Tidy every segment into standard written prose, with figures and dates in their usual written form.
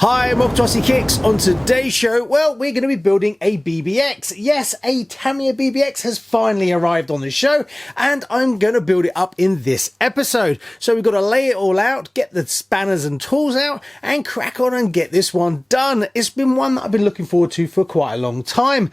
Hi, welcome to RCKicks. On today's show, well, we're going to be building a BBX. Yes, a Tamiya BBX has finally arrived on the show, and I'm going to build it up in this episode. So we've got to lay it all out, get the spanners and tools out, and crack on and get this one done. It's been one that I've been looking forward to for quite a long time.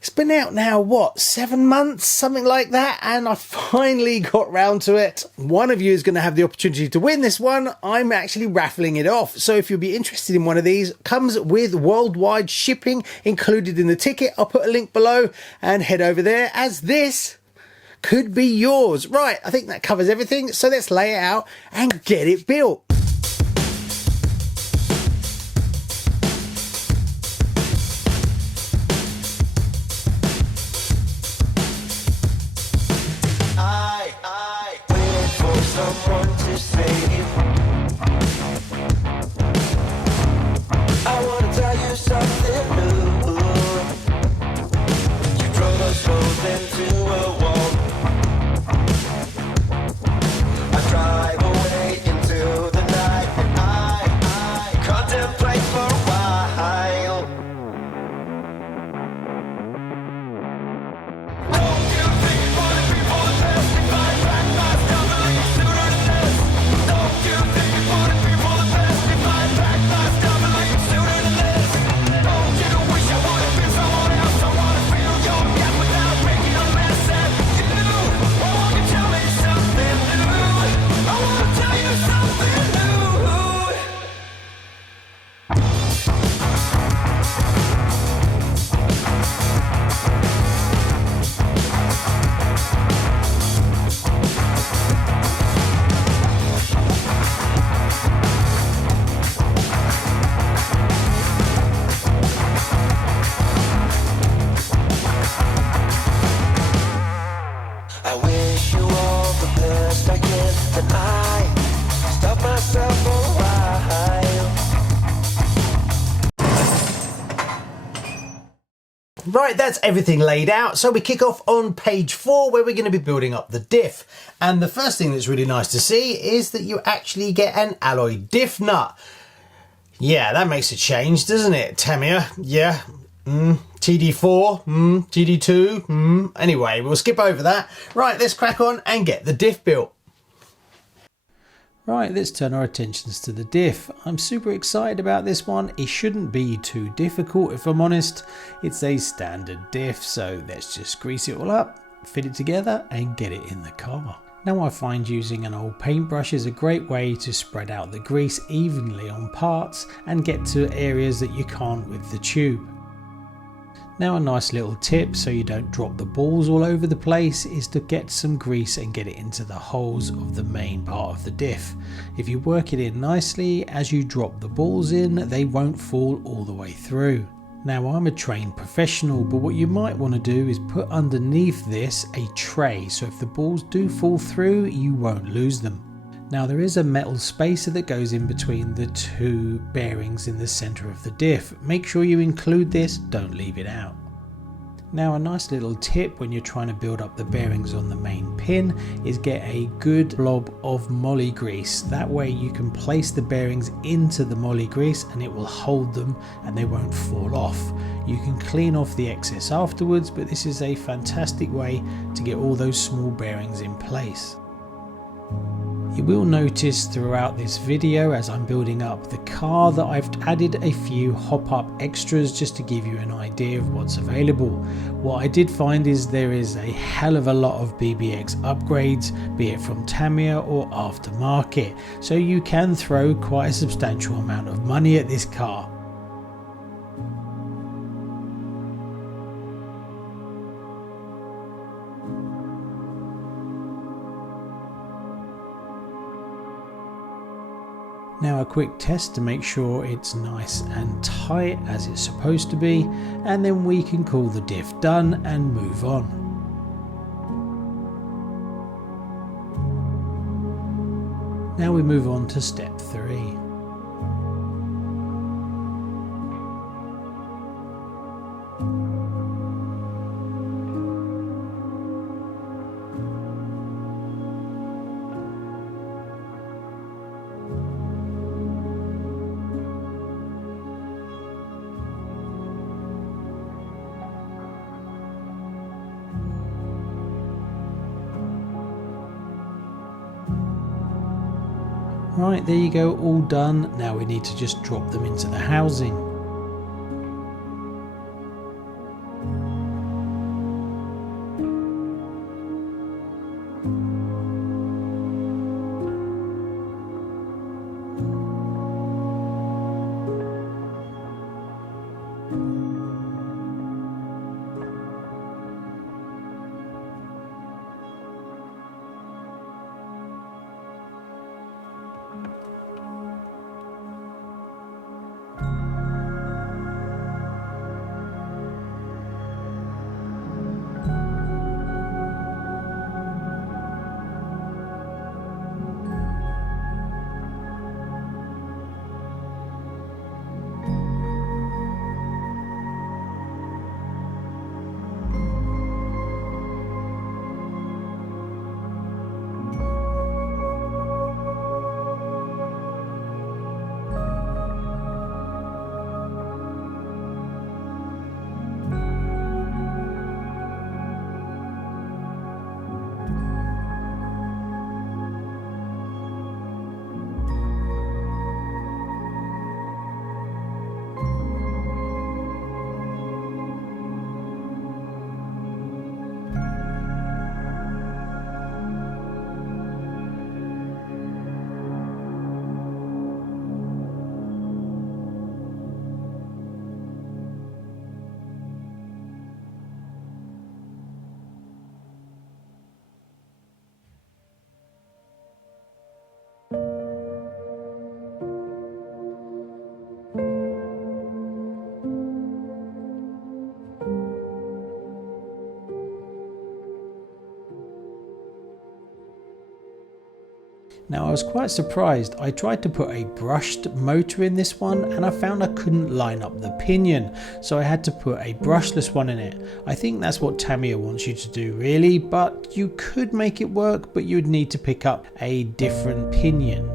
It's been out now, what, 7 months, something like that, and I finally got round to it. One of you is going to have the opportunity to win this one. I'm actually raffling it off, so if you'll be interested in one of these, comes with worldwide shipping included in the ticket. I'll put a link below and head over there, as this could be yours. Right, I think that covers everything, so let's lay it out and get it built. Someone to save. I wanna tell you something new. You drove us both into a wall. I drive away into the night, and I contemplate for a while. Don't you think you wanna be for the best? If I back my stuff and leave sooner than this. Don't you think you wanna be for the best? If I back my stuff and leave sooner than this. Don't you wish I would've been someone else? I wanna feel your gap without making a mess at you. Oh, won't you tell me something new? I wanna tell you something new. I wish you all the best I can, then I stop myself for a while. Right, that's everything laid out. So we kick off on page 4, where we're going to be building up the diff. And the first thing that's really nice to see is that you actually get an alloy diff nut. Yeah, that makes a change, doesn't it, Tamiya? Yeah. TD4, TD2, Anyway, we'll skip over that. Right, let's crack on and get the diff built. Right, let's turn our attentions to the diff. I'm super excited about this one. It shouldn't be too difficult, if I'm honest. It's a standard diff, so let's just grease it all up, fit it together and get it in the car. Now I find using an old paintbrush is a great way to spread out the grease evenly on parts and get to areas that you can't with the tube. Now a nice little tip so you don't drop the balls all over the place is to get some grease and get it into the holes of the main part of the diff. If you work it in nicely, as you drop the balls in, they won't fall all the way through. Now I'm a trained professional, but what you might want to do is put underneath this a tray, so if the balls do fall through, you won't lose them. Now there is a metal spacer that goes in between the two bearings in the center of the diff. Make sure you include this, don't leave it out. Now a nice little tip when you're trying to build up the bearings on the main pin is get a good blob of moly grease. That way you can place the bearings into the moly grease and it will hold them and they won't fall off. You can clean off the excess afterwards, but this is a fantastic way to get all those small bearings in place. You will notice throughout this video as I'm building up the car that I've added a few hop-up extras just to give you an idea of what's available. What I did find is there is a hell of a lot of BBX upgrades, be it from Tamiya or aftermarket, so you can throw quite a substantial amount of money at this car. Now a quick test to make sure it's nice and tight as it's supposed to be, and then we can call the diff done and move on. Now we move on to step 3. Right, there you go, all done. Now we need to just drop them into the housing. Now I was quite surprised. I tried to put a brushed motor in this one and I found I couldn't line up the pinion, so I had to put a brushless one in it. I think that's what Tamiya wants you to do really, but you could make it work, but you'd need to pick up a different pinion.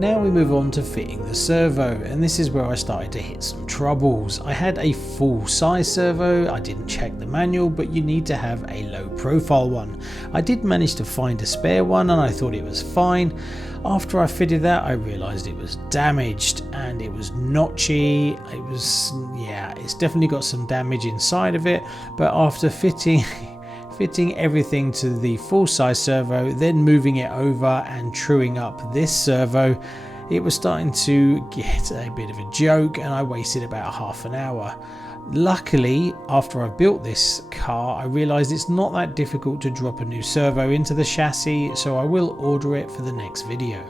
Now we move on to fitting the servo, and this is where I started to hit some troubles. I had a full size servo, I didn't check the manual, but you need to have a low profile one. I did manage to find a spare one and I thought it was fine. After I fitted that, I realised it was damaged and it was notchy. It's definitely got some damage inside of it, but after fitting everything to the full size servo, then moving it over and truing up this servo, it was starting to get a bit of a joke and I wasted about half an hour. Luckily, after I built this car, I realised it's not that difficult to drop a new servo into the chassis, so I will order it for the next video.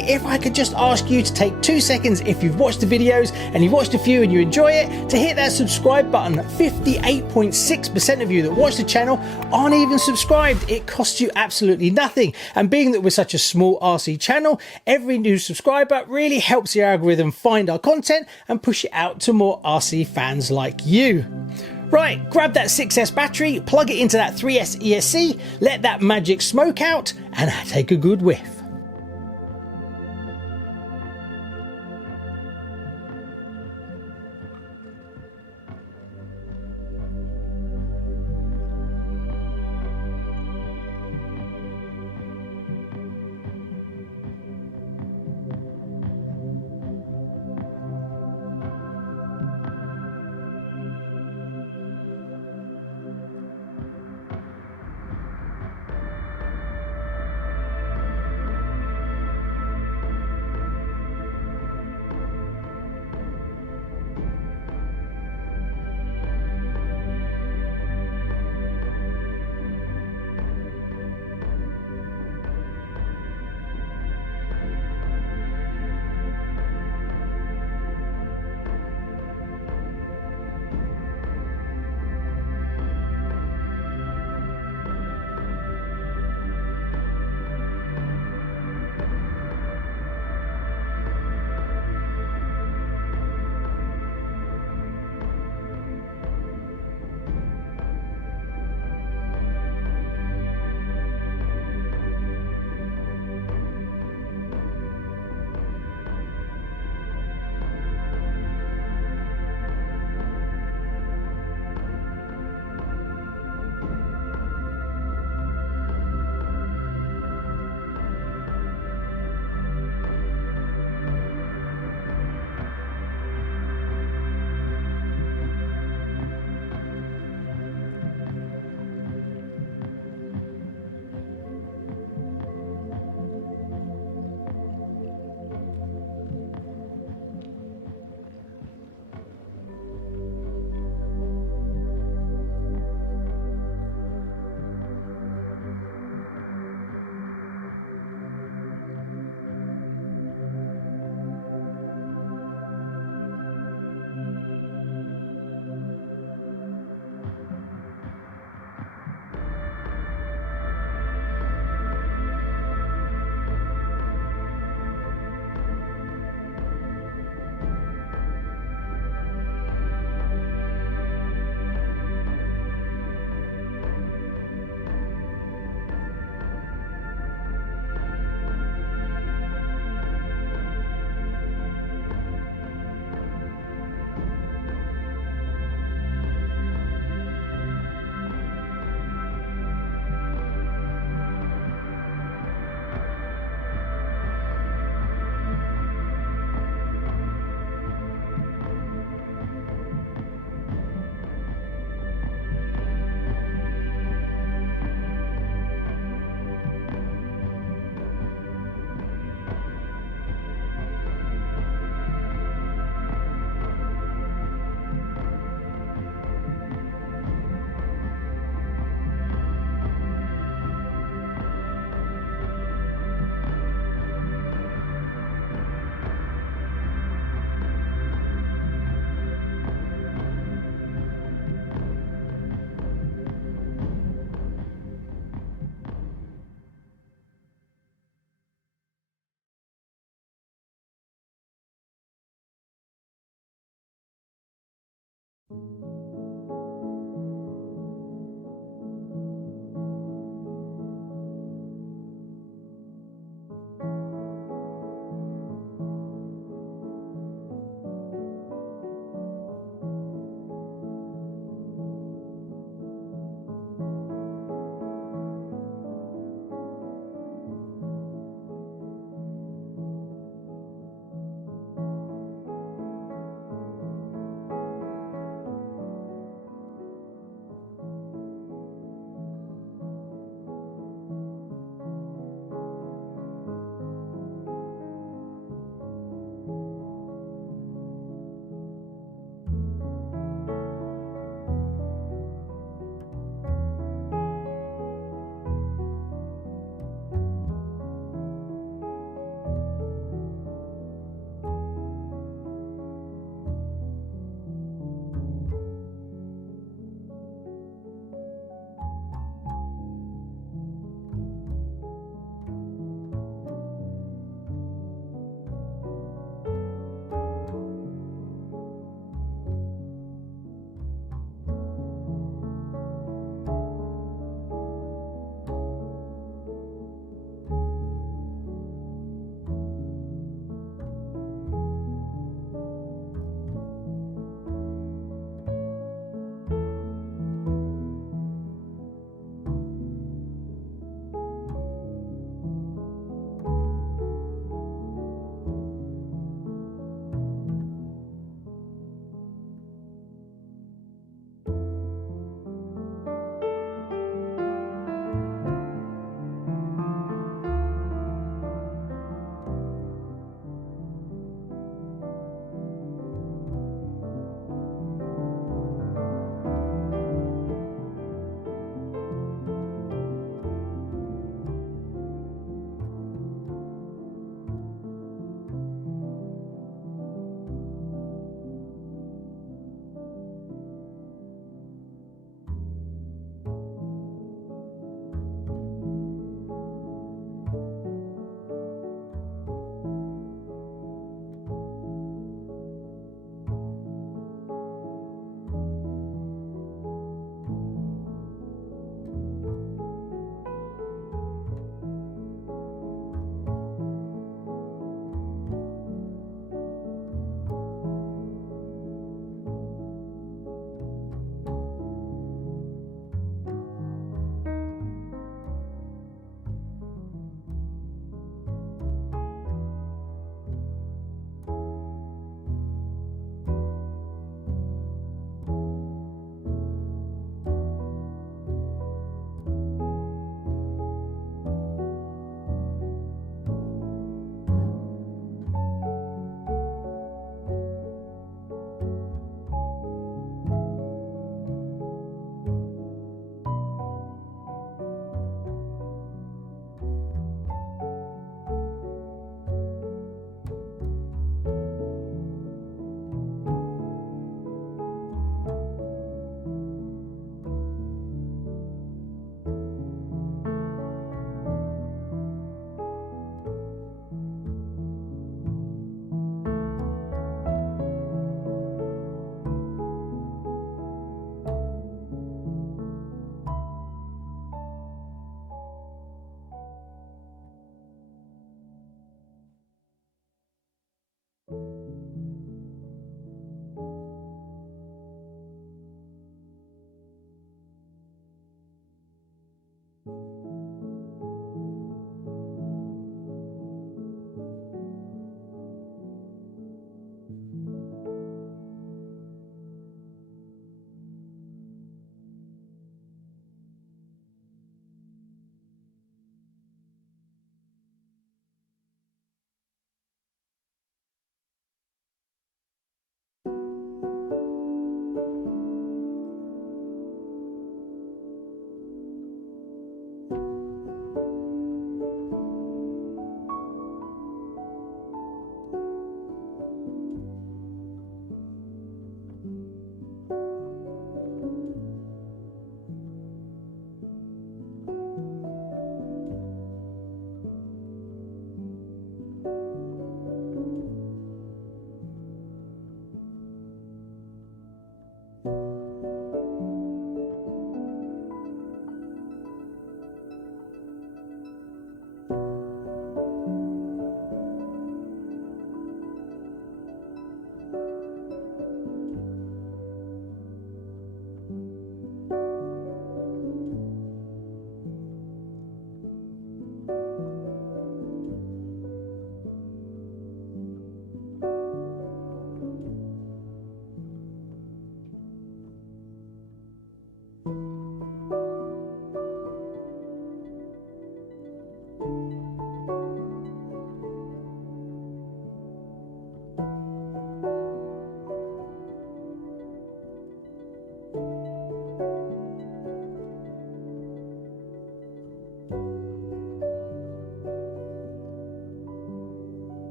if I could just ask you to take 2 seconds, if you've watched the videos and you've watched a few and you enjoy it, to hit that subscribe button. 58.6% of you that watch the channel aren't even subscribed. It costs you absolutely nothing. And being that we're such a small RC channel, every new subscriber really helps the algorithm find our content and push it out to more RC fans like you. Right, grab that 6S battery, plug it into that 3S ESC, let that magic smoke out, and take a good whiff.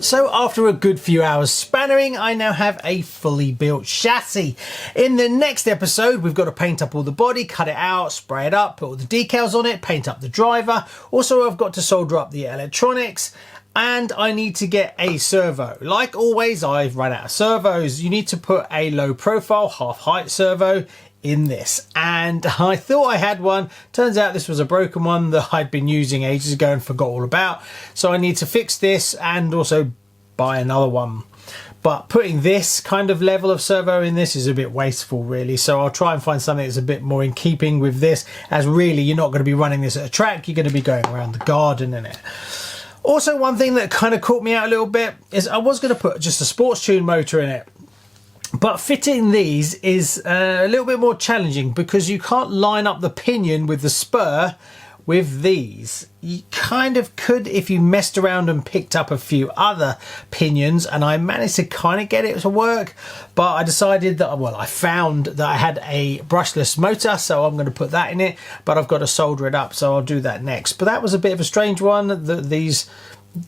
So after a good few hours spannering, I now have a fully built chassis. In the next episode, we've got to paint up all the body, cut it out, spray it up, put all the decals on it, paint up the driver. Also, I've got to solder up the electronics, and I need to get a servo. Like always, I've run out of servos. You need to put a low profile, half height servo in this, and I thought I had one. Turns out this was a broken one that I'd been using ages ago and forgot all about, so I need to fix this and also buy another one. But putting this kind of level of servo in this is a bit wasteful really, so I'll try and find something that's a bit more in keeping with this, as really you're not going to be running this at a track, you're going to be going around the garden in it. Also, one thing that kind of caught me out a little bit is I was going to put just a sports tune motor in it. But fitting these is a little bit more challenging because you can't line up the pinion with the spur with these. You kind of could if you messed around and picked up a few other pinions, and I managed to kind of get it to work, but I decided that, well, I found that I had a brushless motor, so I'm going to put that in it, but I've got to solder it up, so I'll do that next. But that was a bit of a strange one, that these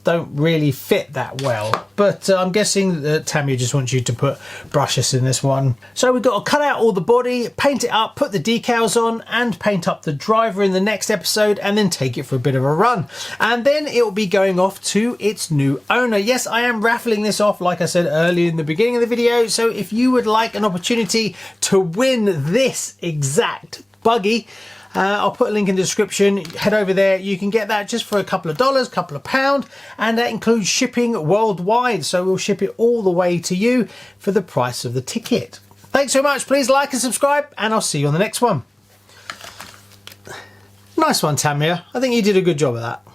don't really fit that well, but I'm guessing that Tamiya just wants you to put brushes in this one. So we've got to cut out all the body, paint it up, put the decals on, and paint up the driver in the next episode, and then take it for a bit of a run, and then it will be going off to its new owner. Yes, I am raffling this off like I said earlier in the beginning of the video, so if you would like an opportunity to win this exact buggy, I'll put a link in the description. Head over there. You can get that just for a couple of dollars, couple of pound, and that includes shipping worldwide. So we'll ship it all the way to you for the price of the ticket. Thanks so much. Please like and subscribe, and I'll see you on the next one. Nice one, Tamiya. I think you did a good job of that.